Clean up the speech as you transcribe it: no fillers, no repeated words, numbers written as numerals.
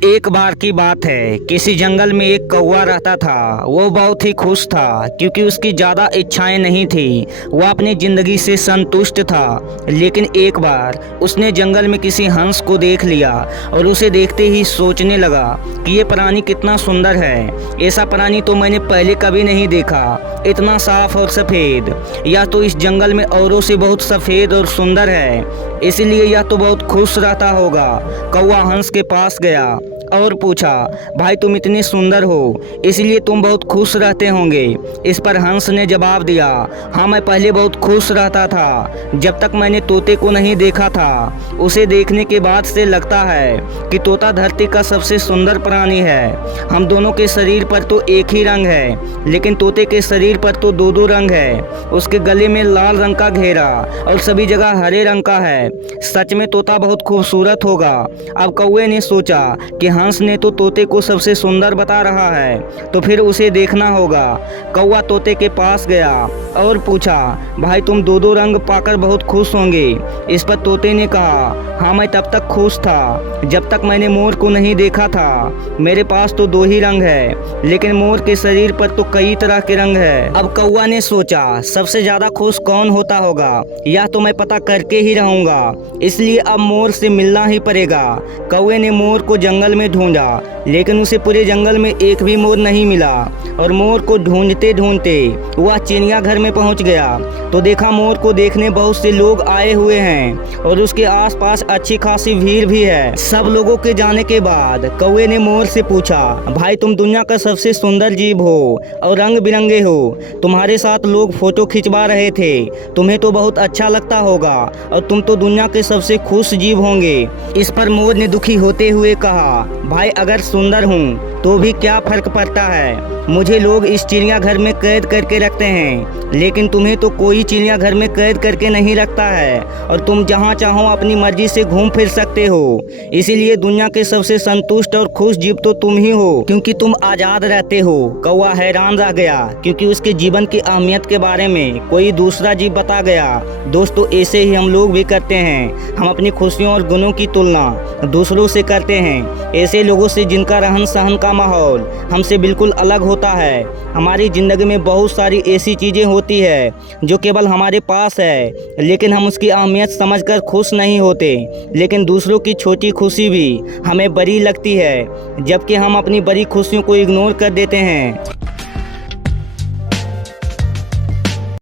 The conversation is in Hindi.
एक बार की बात है, किसी जंगल में एक कौवा रहता था। वो बहुत ही खुश था क्योंकि उसकी ज़्यादा इच्छाएं नहीं थी। वह अपनी ज़िंदगी से संतुष्ट था। लेकिन एक बार उसने जंगल में किसी हंस को देख लिया और उसे देखते ही सोचने लगा कि ये प्राणी कितना सुंदर है। ऐसा प्राणी तो मैंने पहले कभी नहीं देखा, इतना साफ और सफ़ेद। यह तो इस जंगल में औरों से बहुत सफ़ेद और सुंदर है, इसलिए यह तो बहुत खुश रहता होगा। कौवा हंस के पास गया और पूछा, भाई तुम इतने सुंदर हो, इसलिए तुम बहुत खुश रहते होंगे। इस पर हंस ने जवाब दिया, हाँ मैं पहले बहुत खुश रहता था, जब तक मैंने तोते को नहीं देखा था। उसे देखने के बाद से लगता है कि तोता धरती का सबसे सुंदर प्राणी है। हम दोनों के शरीर पर तो एक ही रंग है, लेकिन तोते के शरीर पर तो दो दो रंग है। उसके गले में लाल रंग का घेरा और सभी जगह हरे रंग का है। सच में तोता बहुत खूबसूरत होगा। अब कौवे ने सोचा कि हंस ने तो तोते को सबसे सुंदर बता रहा है, तो फिर उसे देखना होगा। कौवा तोते के पास गया और पूछा, भाई तुम दो दो रंग पाकर बहुत खुश होंगे। इस पर तोते ने कहा, हाँ मैं तब तक खुश था जब तक मैंने मोर को नहीं देखा था। मेरे पास तो दो ही रंग है, लेकिन मोर के शरीर पर तो कई तरह के रंग है। अब कौवा ने सोचा, सबसे ज्यादा खुश कौन होता होगा, यह तो मैं पता करके ही रहूंगा, इसलिए अब मोर से मिलना ही पड़ेगा। कौवे ने मोर को जंगल में ढूंढा, लेकिन उसे पूरे जंगल में एक भी मोर नहीं मिला। और मोर को ढूंढते ढूंढते वह चिड़ियाघर में पहुंच गया, तो देखा मोर को देखने बहुत से लोग आए हुए हैं और उसके आसपास अच्छी खासी भीड़ भी है। सब लोगों के जाने के बाद कौवे ने मोर से पूछा, भाई तुम दुनिया का सबसे सुंदर जीव हो और रंग बिरंगे हो, तुम्हारे साथ लोग फोटो खिंचवा रहे थे, तुम्हें तो बहुत अच्छा लगता होगा और तुम तो दुनिया के सबसे खुश जीव होंगे। इस पर मोर ने दुखी होते हुए कहा, भाई अगर सुंदर हूँ तो भी क्या फर्क पड़ता है, मुझे लोग इस चिड़ियाघर में कैद करके रखते हैं, लेकिन तुम्हें तो कोई चिड़ियाघर में कैद करके नहीं रखता है और तुम जहाँ चाहो अपनी मर्जी से घूम फिर सकते हो। इसीलिए दुनिया के सबसे संतुष्ट और खुश जीव तो तुम ही हो, क्योंकि तुम आज़ाद रहते हो। कौवा हैरान रह गया क्योंकि उसके जीवन की अहमियत के बारे में कोई दूसरा जीव बता गया। दोस्तों ऐसे ही हम लोग भी करते हैं, हम अपनी खुशियों और गुणों की तुलना दूसरों से करते हैं, ऐसे लोगों से जिनका रहन सहन का माहौल हमसे बिल्कुल अलग होता है। हमारी ज़िंदगी में बहुत सारी ऐसी चीज़ें होती है जो केवल हमारे पास है, लेकिन हम उसकी अहमियत समझकर खुश नहीं होते। लेकिन दूसरों की छोटी खुशी भी हमें बड़ी लगती है, जबकि हम अपनी बड़ी खुशियों को इग्नोर कर देते हैं।